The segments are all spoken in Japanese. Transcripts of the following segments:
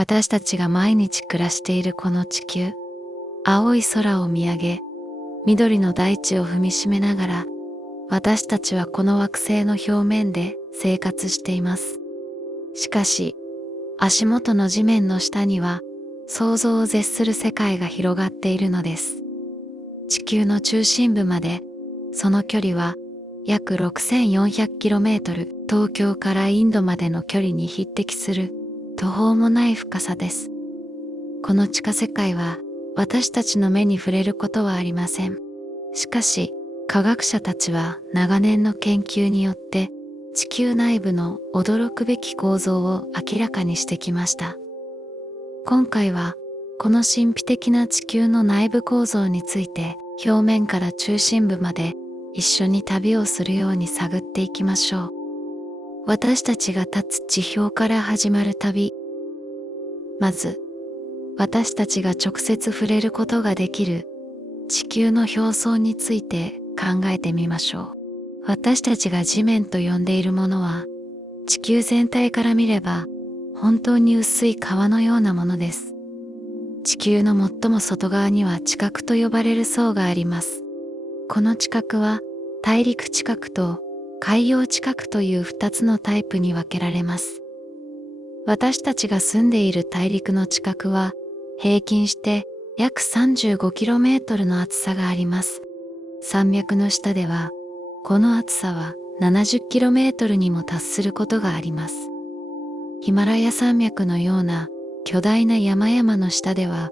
私たちが毎日暮らしているこの地球、青い空を見上げ、緑の大地を踏みしめながら、私たちはこの惑星の表面で生活しています。しかし、足元の地面の下には、想像を絶する世界が広がっているのです。地球の中心部まで、その距離は約 6400km、東京からインドまでの距離に匹敵する途方もない深さです。この地下世界は私たちの目に触れることはありません。しかし、科学者たちは長年の研究によって地球内部の驚くべき構造を明らかにしてきました。今回はこの神秘的な地球の内部構造について表面から中心部まで一緒に旅をするように探っていきましょう。私たちが立つ地表から始まる旅。まず、私たちが直接触れることができる地球の表層について考えてみましょう。私たちが地面と呼んでいるものは、地球全体から見れば本当に薄い皮のようなものです。地球の最も外側には地殻と呼ばれる層があります。この地殻は大陸地殻と海洋地殻という2つのタイプに分けられます。私たちが住んでいる大陸の地殻は平均して約 35km の厚さがあります。山脈の下ではこの厚さは 70km にも達することがあります。ヒマラヤ山脈のような巨大な山々の下では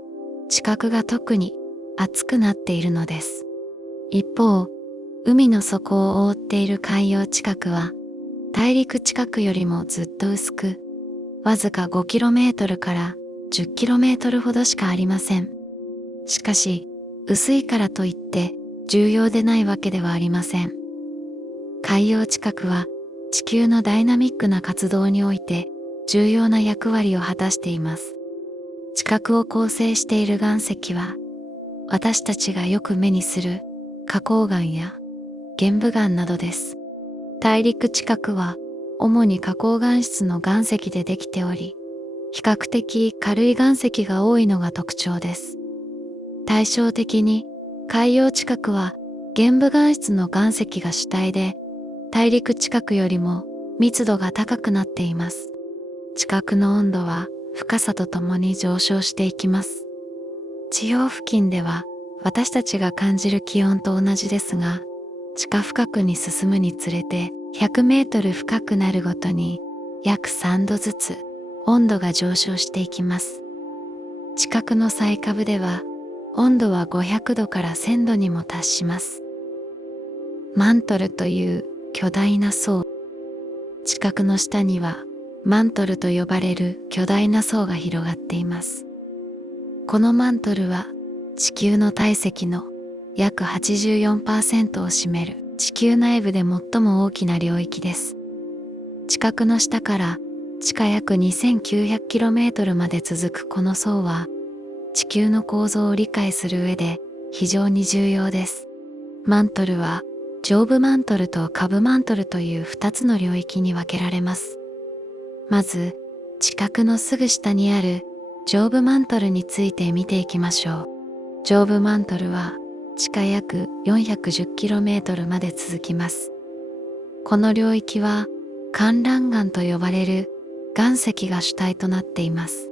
地殻が特に厚くなっているのです。一方、海の底を覆っている海洋地殻は大陸地殻よりもずっと薄く、わずか 5km から 10km ほどしかありません。しかし、薄いからといって重要でないわけではありません。海洋地殻は地球のダイナミックな活動において重要な役割を果たしています。地殻を構成している岩石は、私たちがよく目にする花崗岩や玄武岩などです。大陸地殻は主に花崗岩質の岩石でできており、比較的軽い岩石が多いのが特徴です。対照的に海洋地殻は玄武岩質の岩石が主体で、大陸地殻よりも密度が高くなっています。地殻の温度は深さとともに上昇していきます。地表付近では私たちが感じる気温と同じですが、地下深くに進むにつれて100メートル深くなるごとに約3度ずつ温度が上昇していきます。地殻の最下部では温度は500度から1000度にも達します。マントルという巨大な層。地殻の下にはマントルと呼ばれる巨大な層が広がっています。このマントルは地球の体積の約 84% を占める地球内部で最も大きな領域です。地殻の下から地下約 2900km まで続くこの層は地球の構造を理解する上で非常に重要です。マントルは上部マントルと下部マントルという2つの領域に分けられます。まず、地殻のすぐ下にある上部マントルについて見ていきましょう。上部マントルは地下約 410km まで続きます。この領域はか乱岩と呼ばれる岩石が主体となっています。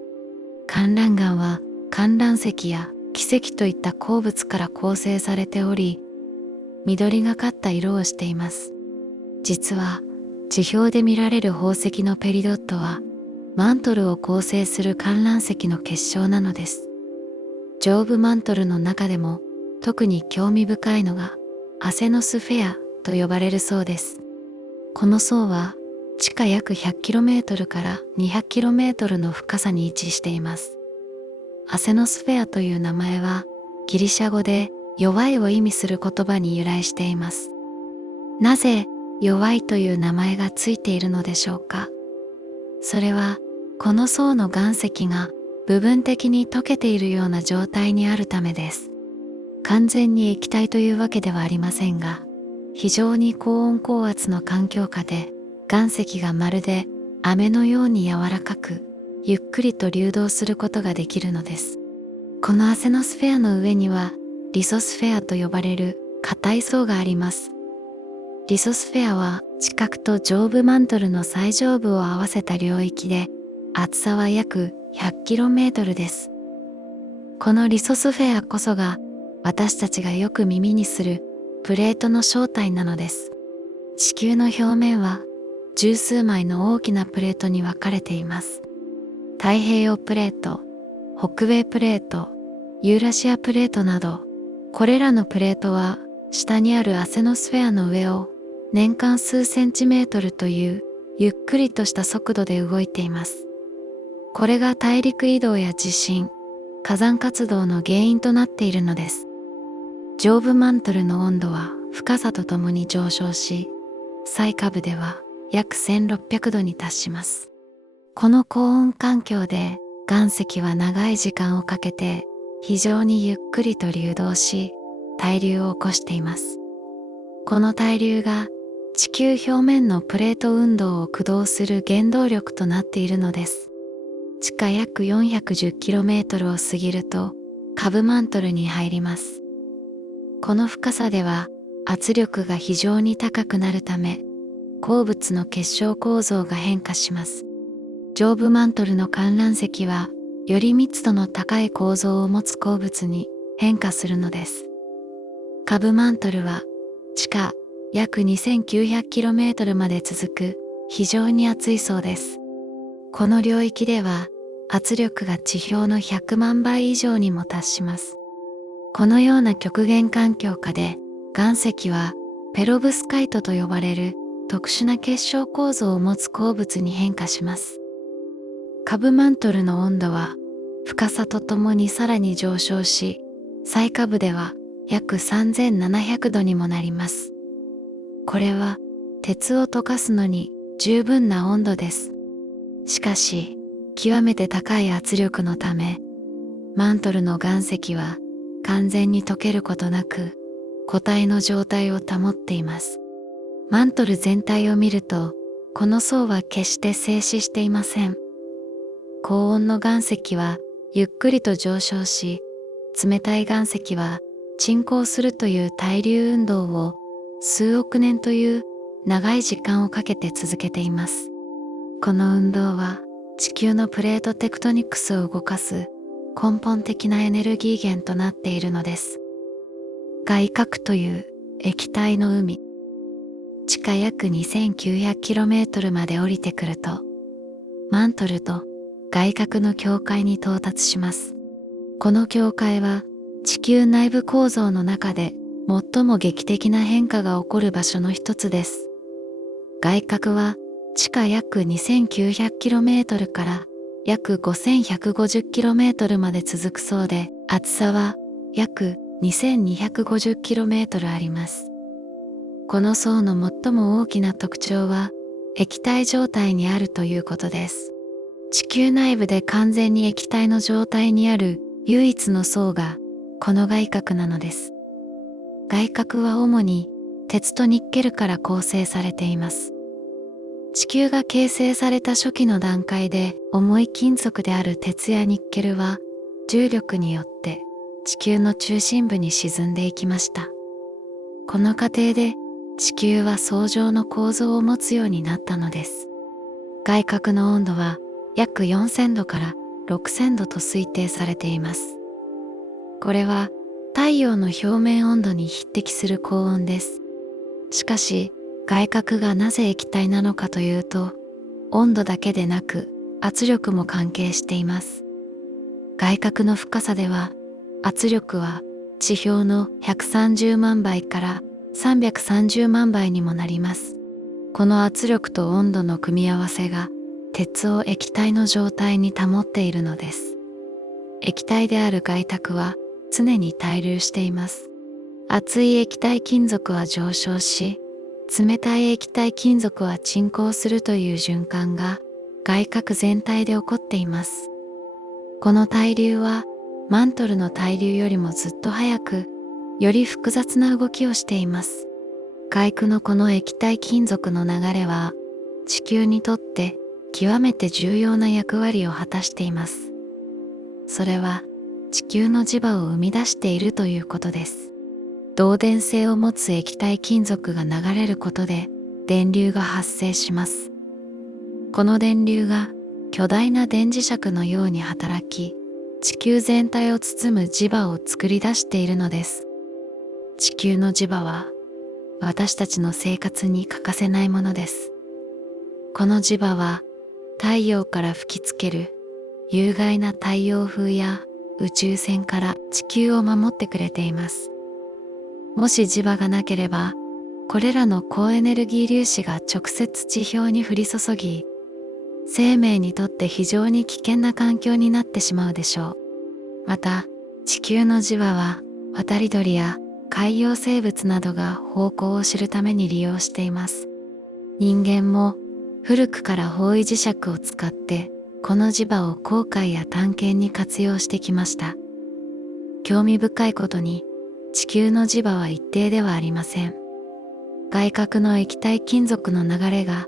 か乱岩はか乱石や奇石といった鉱物から構成されており、緑がかった色をしています。実は地表で見られる宝石のペリドットはマントルを構成するか乱石の結晶なのです。上部マントルの中でも特に興味深いのがアセノスフェアと呼ばれる層です。この層は地下約 100km から 200km の深さに位置しています。アセノスフェアという名前はギリシャ語で弱いを意味する言葉に由来しています。なぜ弱いという名前がついているのでしょうか。それはこの層の岩石が部分的に溶けているような状態にあるためです。完全に液体というわけではありませんが、非常に高温高圧の環境下で岩石がまるで飴のように柔らかくゆっくりと流動することができるのです。このアセノスフェアの上にはリソスフェアと呼ばれる硬い層があります。リソスフェアは地殻と上部マントルの最上部を合わせた領域で、厚さは約 100km です。このリソスフェアこそが私たちがよく耳にするプレートの正体なのです。地球の表面は十数枚の大きなプレートに分かれています。太平洋プレート、北米プレート、ユーラシアプレートなど、これらのプレートは下にあるアセノスフェアの上を年間数センチメートルというゆっくりとした速度で動いています。これが大陸移動や地震、火山活動の原因となっているのです。上部マントルの温度は深さとともに上昇し、最下部では約1600度に達します。この高温環境で岩石は長い時間をかけて非常にゆっくりと流動し、対流を起こしています。この対流が地球表面のプレート運動を駆動する原動力となっているのです。地下約 410km を過ぎると下部マントルに入ります。この深さでは圧力が非常に高くなるため、鉱物の結晶構造が変化します。上部マントルの観覧石はより密度の高い構造を持つ鉱物に変化するのです。下部マントルは地下約 2900km まで続く非常に厚い層です。この領域では圧力が地表の100万倍以上にも達します。このような極限環境下で岩石はペロブスカイトと呼ばれる特殊な結晶構造を持つ鉱物に変化します。下部マントルの温度は深さとともにさらに上昇し、最下部では約3700度にもなります。これは鉄を溶かすのに十分な温度です。しかし、極めて高い圧力のため、マントルの岩石は完全に溶けることなく、固体の状態を保っています。マントル全体を見ると、この層は決して静止していません。高温の岩石はゆっくりと上昇し、冷たい岩石は沈降するという対流運動を数億年という長い時間をかけて続けています。この運動は地球のプレートテクトニクスを動かす根本的なエネルギー源となっているのです。外核という液体の海。地下約 2900km まで降りてくると、マントルと外核の境界に到達します。この境界は地球内部構造の中で最も劇的な変化が起こる場所の一つです。外核は地下約 2900km から約 5150km まで続く層で、厚さは約 2250km あります。この層の最も大きな特徴は液体状態にあるということです。地球内部で完全に液体の状態にある唯一の層がこの外核なのです。外核は主に鉄とニッケルから構成されています。地球が形成された初期の段階で重い金属である鉄やニッケルは重力によって地球の中心部に沈んでいきました。この過程で地球は層状の構造を持つようになったのです。外核の温度は約4000度から6000度と推定されています。これは太陽の表面温度に匹敵する高温です。しかし、外核がなぜ液体なのかというと、温度だけでなく圧力も関係しています。外核の深さでは、圧力は地表の130万倍から330万倍にもなります。この圧力と温度の組み合わせが、鉄を液体の状態に保っているのです。液体である外核は常に対流しています。熱い液体金属は上昇し、冷たい液体金属は沈降するという循環が外核全体で起こっています。この対流はマントルの対流よりもずっと速く、より複雑な動きをしています。外区のこの液体金属の流れは地球にとって極めて重要な役割を果たしています。それは地球の磁場を生み出しているということです。導電性を持つ液体金属が流れることで電流が発生します。この電流が巨大な電磁石のように働き、地球全体を包む磁場を作り出しているのです。地球の磁場は私たちの生活に欠かせないものです。この磁場は太陽から吹きつける有害な太陽風や宇宙線から地球を守ってくれています。もし磁場がなければ、これらの高エネルギー粒子が直接地表に降り注ぎ、生命にとって非常に危険な環境になってしまうでしょう。また、地球の磁場は渡り鳥や海洋生物などが方向を知るために利用しています。人間も古くから方位磁石を使ってこの磁場を航海や探検に活用してきました。興味深いことに、地球の磁場は一定ではありません。外角の液体金属の流れが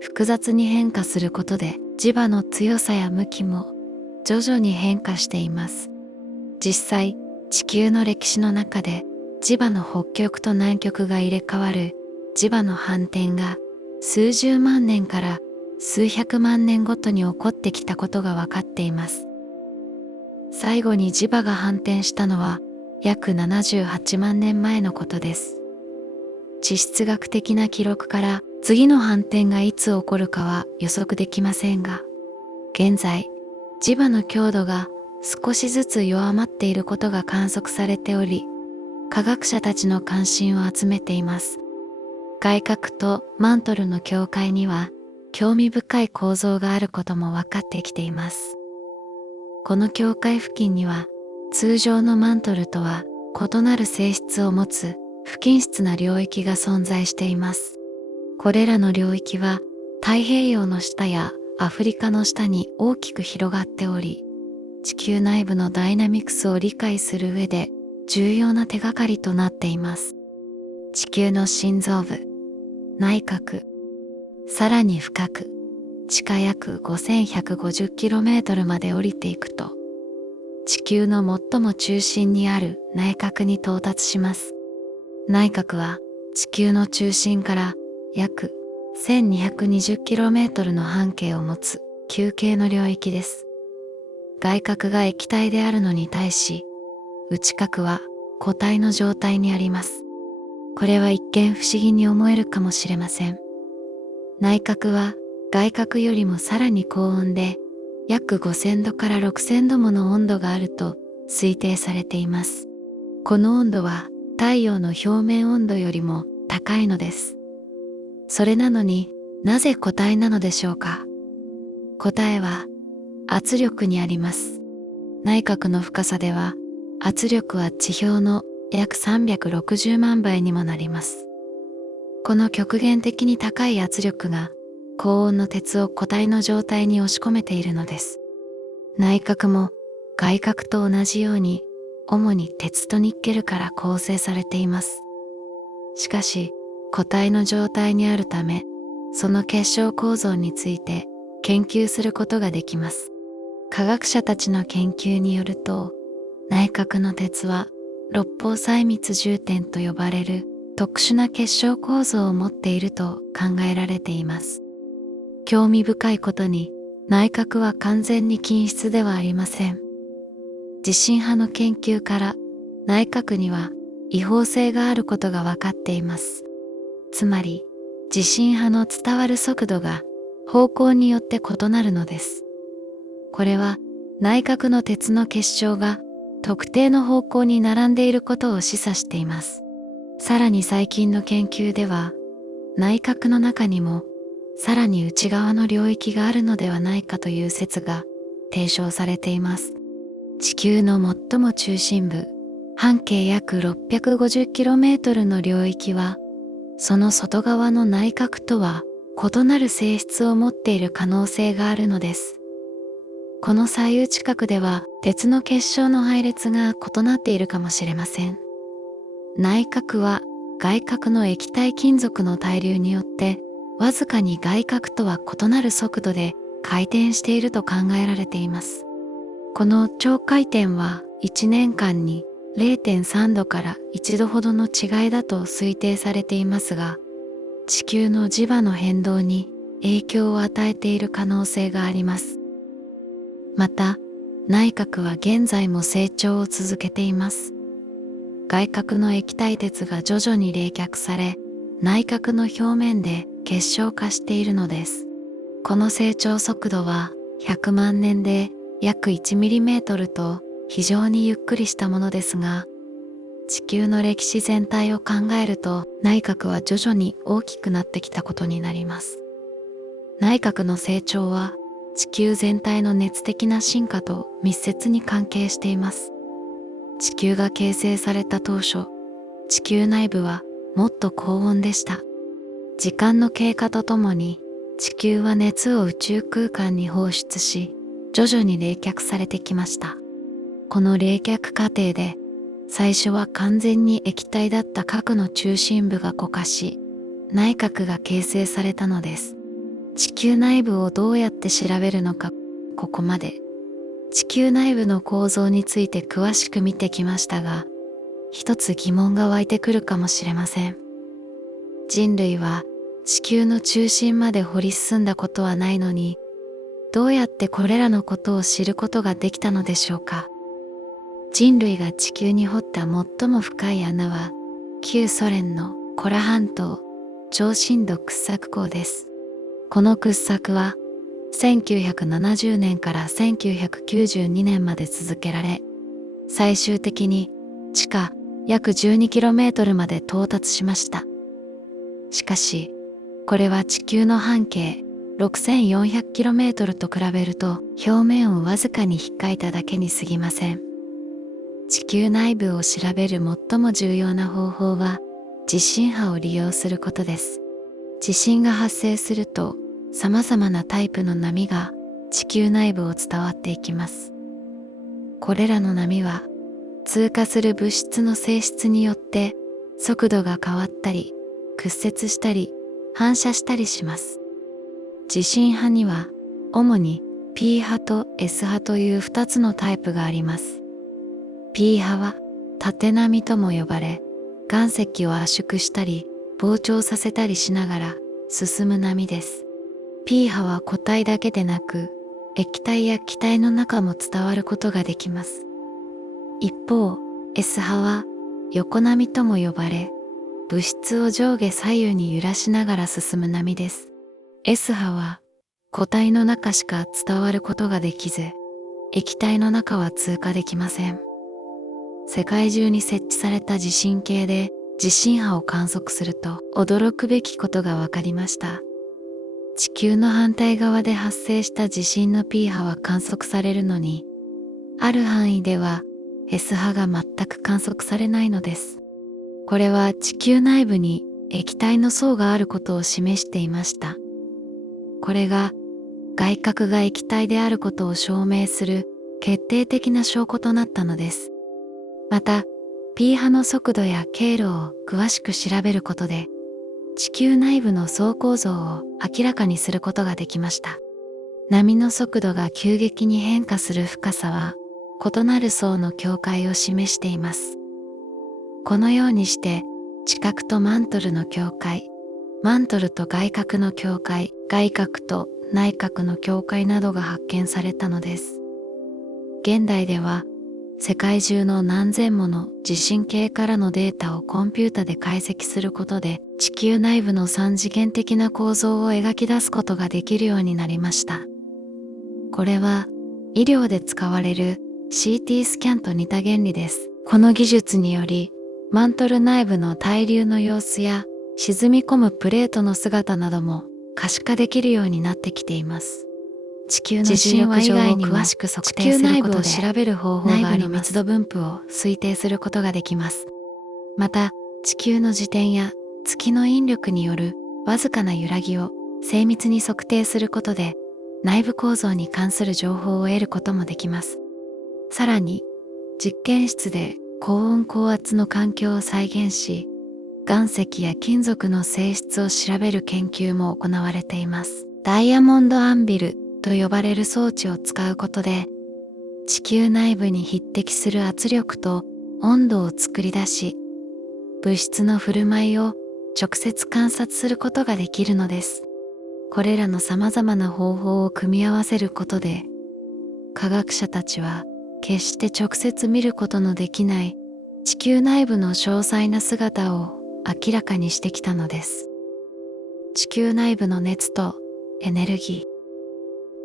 複雑に変化することで磁場の強さや向きも徐々に変化しています。実際、地球の歴史の中で磁場の北極と南極が入れ替わる磁場の反転が数十万年から数百万年ごとに起こってきたことが分かっています。最後に磁場が反転したのは約78万年前のことです。地質学的な記録から次の反転がいつ起こるかは予測できませんが、現在、磁場の強度が少しずつ弱まっていることが観測されており、科学者たちの関心を集めています。外殻とマントルの境界には興味深い構造があることも分かってきています。この境界付近には通常のマントルとは異なる性質を持つ不均質な領域が存在しています。これらの領域は太平洋の下やアフリカの下に大きく広がっており、地球内部のダイナミクスを理解する上で重要な手がかりとなっています。地球の心臓部、内核、さらに深く、地下約 5150km まで降りていくと、地球の最も中心にある内核に到達します。内核は地球の中心から約 1220km の半径を持つ球形の領域です。外核が液体であるのに対し、内核は固体の状態にあります。これは一見不思議に思えるかもしれません。内核は外核よりもさらに高温で、約5000度から6000度もの温度があると推定されています。この温度は太陽の表面温度よりも高いのです。それなのになぜ固体なのでしょうか。答えは圧力にあります。内核の深さでは圧力は地表の約360万倍にもなります。この極限的に高い圧力が高温の鉄を固体の状態に押し込めているのです。内核も外核と同じように主に鉄とニッケルから構成されています。しかし固体の状態にあるため、その結晶構造について研究することができます。科学者たちの研究によると、内核の鉄は六法細密重点と呼ばれる特殊な結晶構造を持っていると考えられています。興味深いことに、内核は完全に均質ではありません。地震派の研究から内核には違法性があることが分かっています。つまり、地震波の伝わる速度が方向によって異なるのです。これは内核の鉄の結晶が特定の方向に並んでいることを示唆しています。さらに最近の研究では、内核の中にもさらに内側の領域があるのではないかという説が提唱されています。地球の最も中心部、半径約 650km の領域は、その外側の内核とは異なる性質を持っている可能性があるのです。この左右近くでは鉄の結晶の配列が異なっているかもしれません。内核は外核の液体金属の対流によってわずかに外核とは異なる速度で回転していると考えられています。この超回転は1年間に 0.3 度から1度ほどの違いだと推定されていますが、地球の磁場の変動に影響を与えている可能性があります。また、内核は現在も成長を続けています。外核の液体鉄が徐々に冷却され、内核の表面で結晶化しているのです。この成長速度は100万年で約 1mm と非常にゆっくりしたものですが、地球の歴史全体を考えると内核は徐々に大きくなってきたことになります。内核の成長は地球全体の熱的な進化と密接に関係しています。地球が形成された当初、地球内部はもっと高温でした。時間の経過とともに地球は熱を宇宙空間に放出し、徐々に冷却されてきました。この冷却過程で、最初は完全に液体だった核の中心部が固化し、内核が形成されたのです。地球内部をどうやって調べるのか、ここまで地球内部の構造について詳しく見てきましたが、一つ疑問が湧いてくるかもしれません。人類は地球の中心まで掘り進んだことはないのに、どうやってこれらのことを知ることができたのでしょうか。人類が地球に掘った最も深い穴は、旧ソ連のコラ半島超深度掘削坑です。この掘削は、1970年から1992年まで続けられ、最終的に地下約 12km まで到達しました。しかし、これは地球の半径 6400km と比べると表面をわずかに引っかいただけに過ぎません。地球内部を調べる最も重要な方法は地震波を利用することです。地震が発生すると様々なタイプの波が地球内部を伝わっていきます。これらの波は通過する物質の性質によって速度が変わったり、屈折したり、反射したりします。地震波には主に P 波と S 波という2つのタイプがあります。P 波は縦波とも呼ばれ、岩石を圧縮したり膨張させたりしながら進む波です。P 波は固体だけでなく、液体や気体の中も伝わることができます。一方、S 波は横波とも呼ばれ、物質を上下左右に揺らしながら進む波です。S 波は固体の中しか伝わることができず、液体の中は通過できません。世界中に設置された地震計で地震波を観測すると驚くべきことが分かりました。地球の反対側で発生した地震の P 波は観測されるのに、ある範囲では S 波が全く観測されないのです。これは地球内部に液体の層があることを示していました。これが外核が液体であることを証明する決定的な証拠となったのです。また、P 波の速度や経路を詳しく調べることで、地球内部の層構造を明らかにすることができました。波の速度が急激に変化する深さは、異なる層の境界を示しています。このようにして、地殻とマントルの境界、マントルと外核の境界、外核と内核の境界などが発見されたのです。現代では、世界中の何千もの地震計からのデータをコンピュータで解析することで、地球内部の三次元的な構造を描き出すことができるようになりました。これは、医療で使われる CT スキャンと似た原理です。この技術により、マントル内部の対流の様子や沈み込むプレートの姿なども可視化できるようになってきています。地球の重力以外にも詳しく測定することで調べる方法があります。内部の密度分布を推定することができます。また、地球の自転や月の引力によるわずかな揺らぎを精密に測定することで内部構造に関する情報を得ることもできます。さらに、実験室で高温高圧の環境を再現し、岩石や金属の性質を調べる研究も行われています。ダイヤモンドアンビルと呼ばれる装置を使うことで、地球内部に匹敵する圧力と温度を作り出し、物質の振る舞いを直接観察することができるのです。これらの様々な方法を組み合わせることで、科学者たちは決して直接見ることのできない地球内部の詳細な姿を明らかにしてきたのです。地球内部の熱とエネルギー。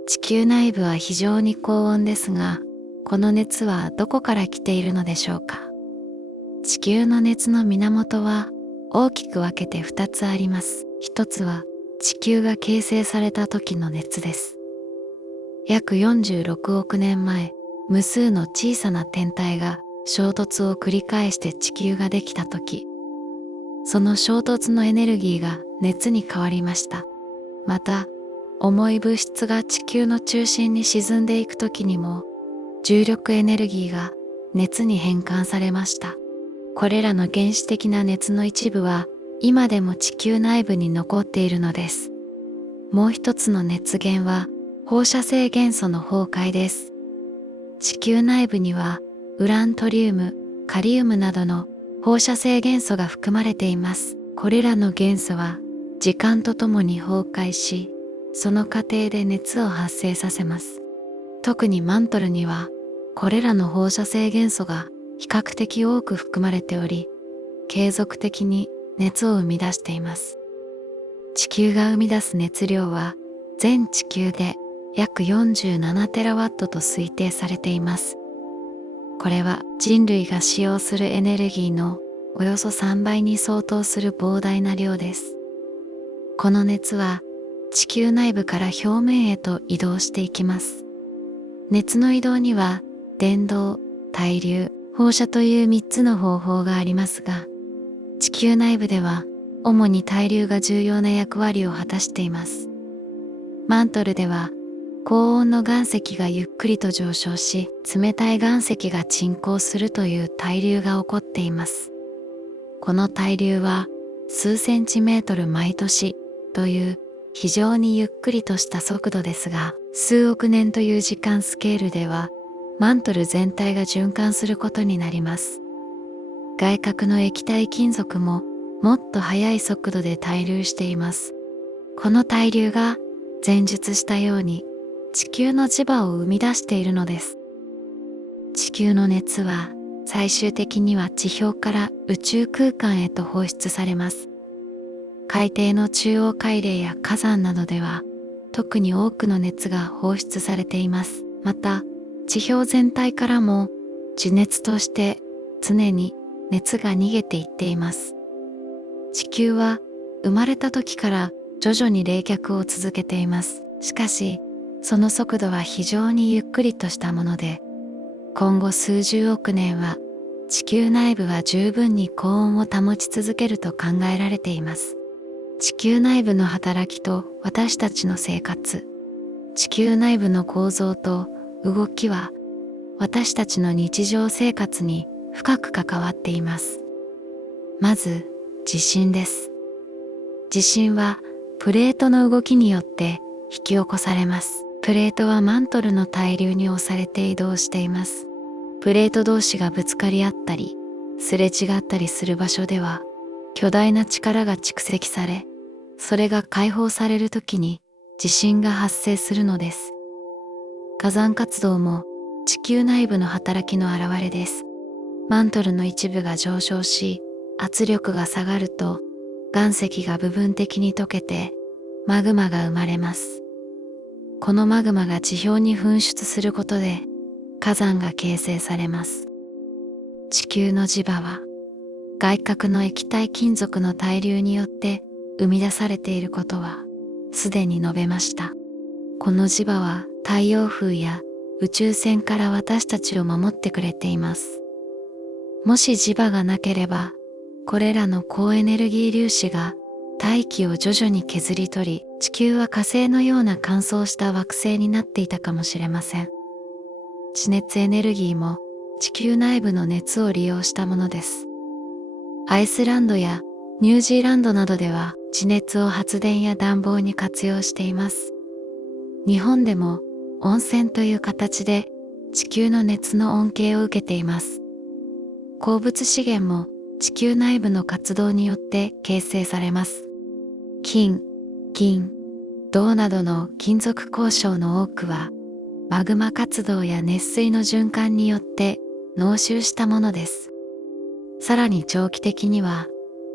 地球内部は非常に高温ですが、この熱はどこから来ているのでしょうか。地球の熱の源は大きく分けて2つあります。一つは地球が形成された時の熱です。約46億年前、無数の小さな天体が衝突を繰り返して地球ができた時、その衝突のエネルギーが熱に変わりました。また、重い物質が地球の中心に沈んでいく時にも、重力エネルギーが熱に変換されました。これらの原始的な熱の一部は、今でも地球内部に残っているのです。もう一つの熱源は、放射性元素の崩壊です。地球内部には、ウラントリウム、カリウムなどの放射性元素が含まれています。これらの元素は、時間とともに崩壊し、その過程で熱を発生させます。特にマントルには、これらの放射性元素が比較的多く含まれており、継続的に熱を生み出しています。地球が生み出す熱量は、全地球で約47テラワットと推定されています。これは人類が使用するエネルギーのおよそ3倍に相当する膨大な量です。この熱は地球内部から表面へと移動していきます。熱の移動には伝導、対流、放射という3つの方法がありますが、地球内部では主に対流が重要な役割を果たしています。マントルでは高温の岩石がゆっくりと上昇し、冷たい岩石が沈降するという対流が起こっています。この対流は数センチメートル毎年という非常にゆっくりとした速度ですが、数億年という時間スケールではマントル全体が循環することになります。外殻の液体金属ももっと速い速度で対流しています。この対流が前述したように地球の磁場を生み出しているのです。地球の熱は最終的には地表から宇宙空間へと放出されます。海底の中央海嶺や火山などでは特に多くの熱が放出されています。また、地表全体からも受熱として常に熱が逃げていっています。地球は生まれた時から徐々に冷却を続けています。しかし、その速度は非常にゆっくりとしたもので、今後数十億年は地球内部は十分に高温を保ち続けると考えられています。地球内部の働きと私たちの生活、地球内部の構造と動きは私たちの日常生活に深く関わっています。まず、地震です。地震はプレートの動きによって引き起こされます。プレートはマントルの対流に押されて移動しています。プレート同士がぶつかり合ったり、すれ違ったりする場所では、巨大な力が蓄積され、それが解放されるときに地震が発生するのです。火山活動も地球内部の働きの表れです。マントルの一部が上昇し、圧力が下がると、岩石が部分的に溶けて、マグマが生まれます。このマグマが地表に噴出することで、火山が形成されます。地球の磁場は、外殻の液体金属の対流によって生み出されていることは、すでに述べました。この磁場は太陽風や宇宙線から私たちを守ってくれています。もし磁場がなければ、これらの高エネルギー粒子が大気を徐々に削り取り、地球は火星のような乾燥した惑星になっていたかもしれません。地熱エネルギーも地球内部の熱を利用したものです。アイスランドやニュージーランドなどでは地熱を発電や暖房に活用しています。日本でも温泉という形で地球の熱の恩恵を受けています。鉱物資源も地球内部の活動によって形成されます。金、銀、銅などの金属鉱床の多くはマグマ活動や熱水の循環によって濃縮したものです。さらに長期的には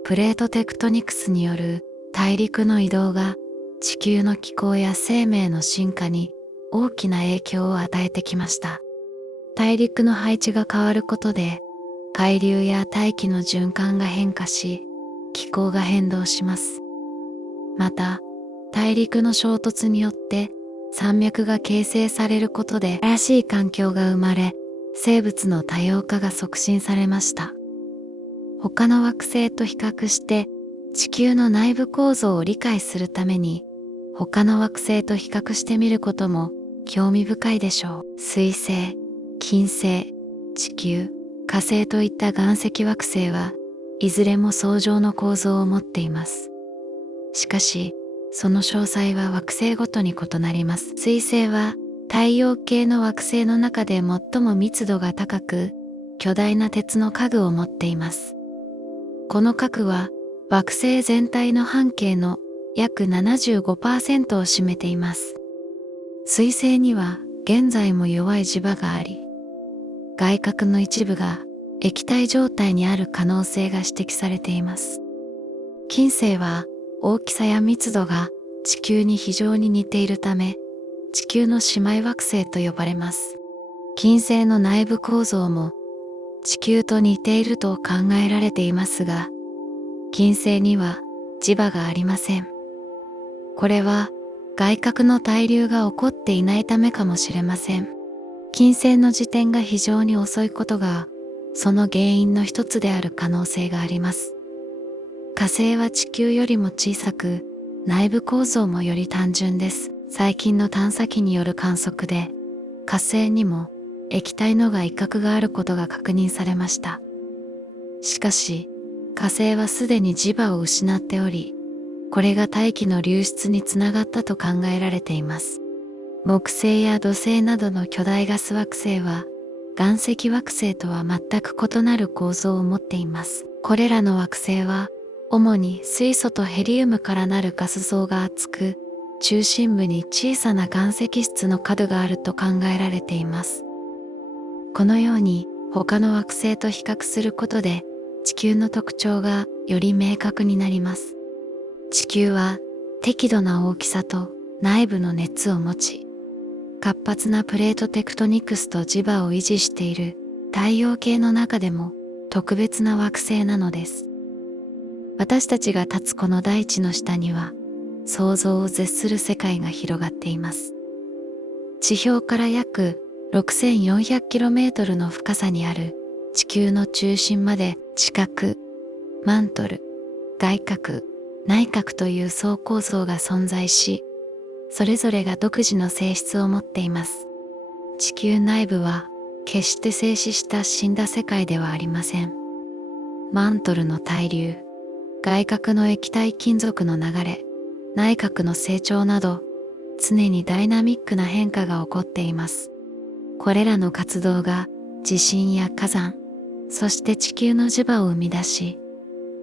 プレートテクトニクスによる大陸の移動が地球の気候や生命の進化に大きな影響を与えてきました。大陸の配置が変わることで海流や大気の循環が変化し、気候が変動します。また、大陸の衝突によって山脈が形成されることで新しい環境が生まれ、生物の多様化が促進されました。他の惑星と比較して地球の内部構造を理解するために、他の惑星と比較してみることも興味深いでしょう。水星、金星、地球、火星といった岩石惑星はいずれも層状の構造を持っています。しかし、その詳細は惑星ごとに異なります。水星は太陽系の惑星の中で最も密度が高く、巨大な鉄の家具を持っています。この核は惑星全体の半径の約 75% を占めています。水星には現在も弱い磁場があり、外核の一部が液体状態にある可能性が指摘されています。金星は大きさや密度が地球に非常に似ているため、地球の姉妹惑星と呼ばれます。金星の内部構造も地球と似ていると考えられていますが、金星には磁場がありません。これは外核の対流が起こっていないためかもしれません。金星の自転が非常に遅いことが、その原因の一つである可能性があります。火星は地球よりも小さく、内部構造もより単純です。最近の探査機による観測で、火星にも液体の外核があることが確認されました。しかし、火星はすでに磁場を失っており、これが大気の流出につながったと考えられています。木星や土星などの巨大ガス惑星は、岩石惑星とは全く異なる構造を持っています。これらの惑星は、主に水素とヘリウムからなるガス層が厚く、中心部に小さな岩石質の角があると考えられています。このように他の惑星と比較することで地球の特徴がより明確になります。地球は適度な大きさと内部の熱を持ち、活発なプレートテクトニクスと磁場を維持している太陽系の中でも特別な惑星なのです。私たちが立つこの大地の下には想像を絶する世界が広がっています。地表から約 6400km の深さにある地球の中心まで地殻、マントル、外核、内核という層構造が存在し、それぞれが独自の性質を持っています。地球内部は決して静止した死んだ世界ではありません。マントルの対流、外核の液体金属の流れ、内核の成長など、常にダイナミックな変化が起こっています。これらの活動が地震や火山、そして地球の磁場を生み出し、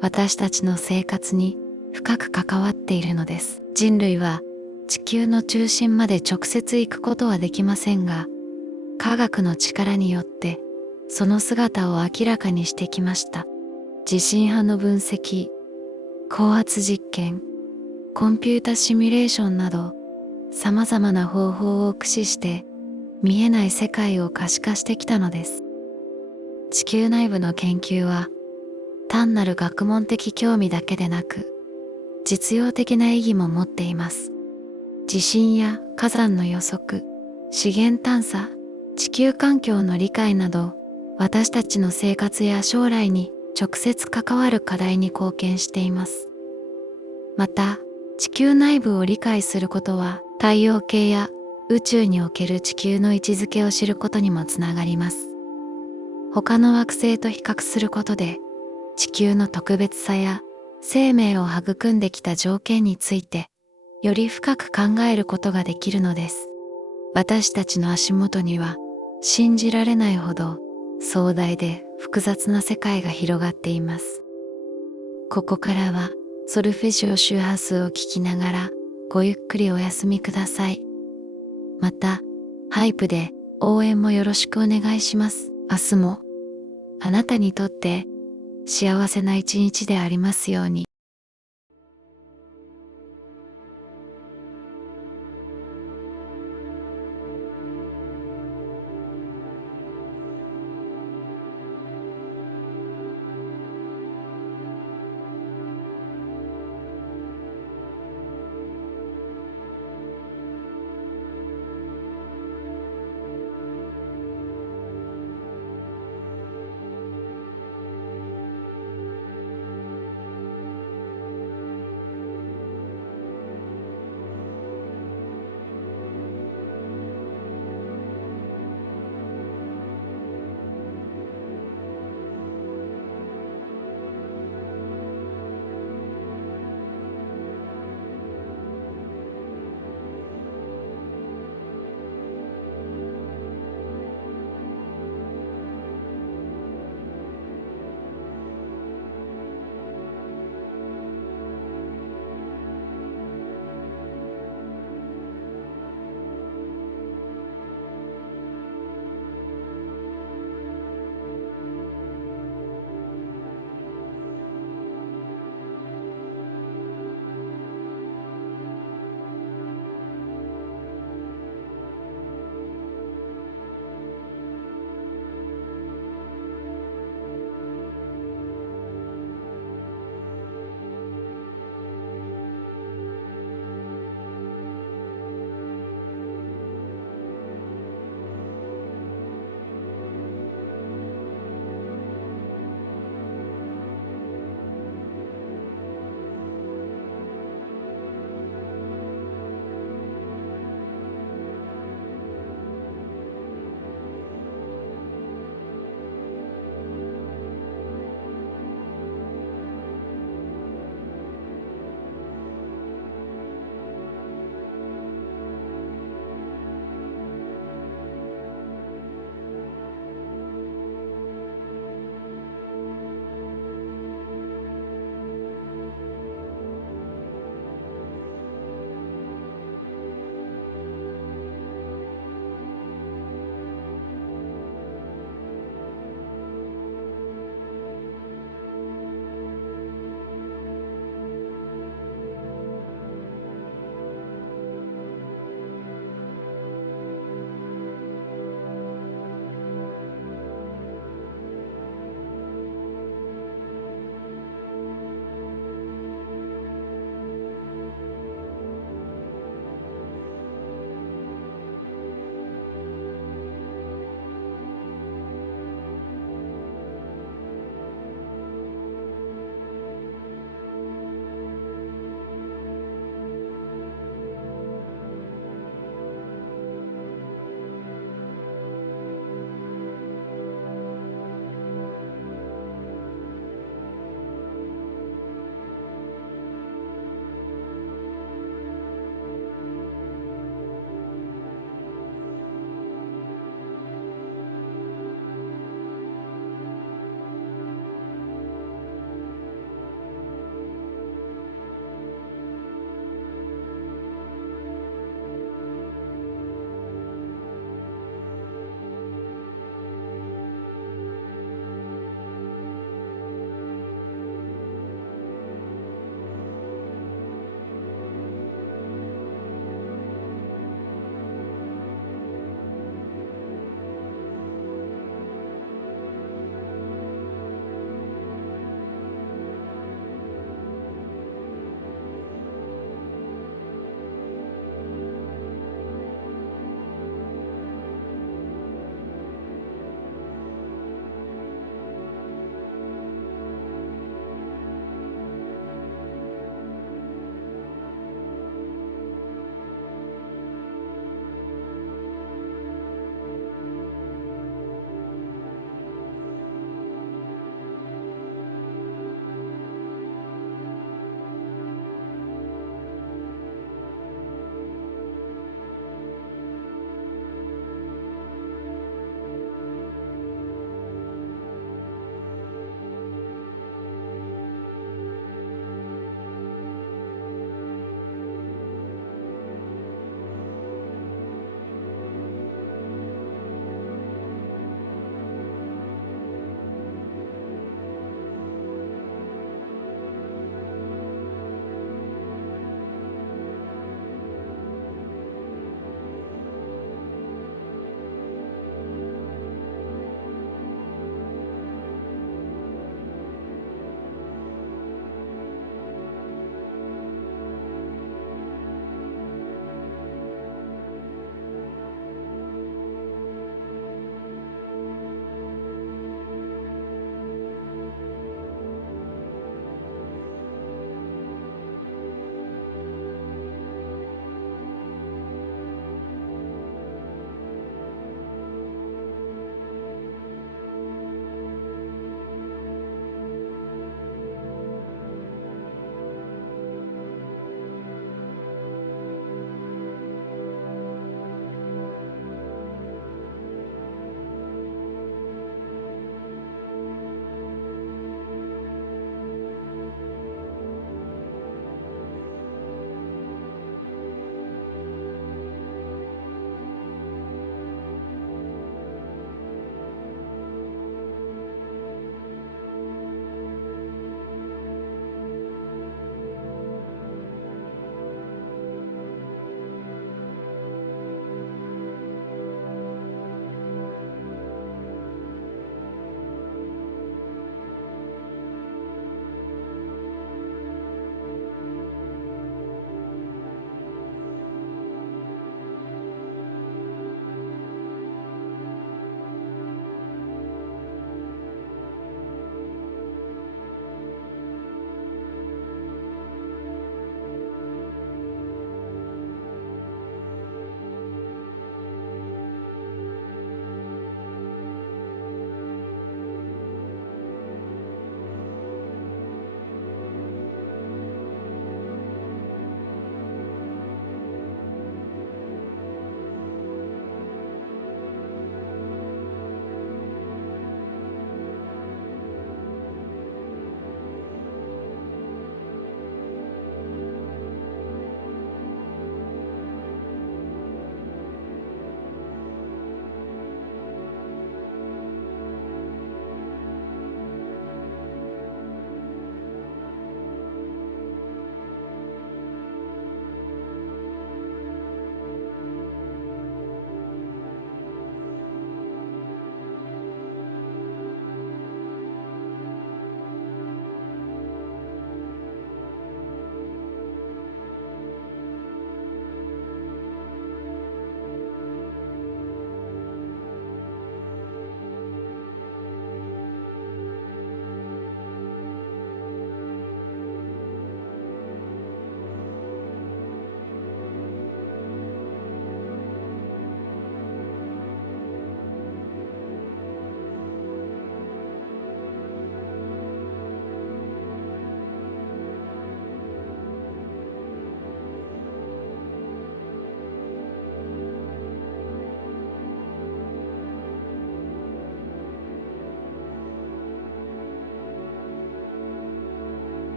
私たちの生活に深く関わっているのです。人類は地球の中心まで直接行くことはできませんが、科学の力によってその姿を明らかにしてきました。地震波の分析、高圧実験、コンピュータシミュレーションなど、様々な方法を駆使して見えない世界を可視化してきたのです。地球内部の研究は単なる学問的興味だけでなく、実用的な意義も持っています。地震や火山の予測、資源探査、地球環境の理解など、私たちの生活や将来に直接関わる課題に貢献しています。また、地球内部を理解することは、太陽系や宇宙における地球の位置づけを知ることにもつながります。他の惑星と比較することで、地球の特別さや生命を育んできた条件について、より深く考えることができるのです。私たちの足元には信じられないほど壮大で複雑な世界が広がっています。ここからはソルフェジオ周波数を聞きながらごゆっくりお休みください。また、ハイプで応援もよろしくお願いします。明日もあなたにとって幸せな一日でありますように。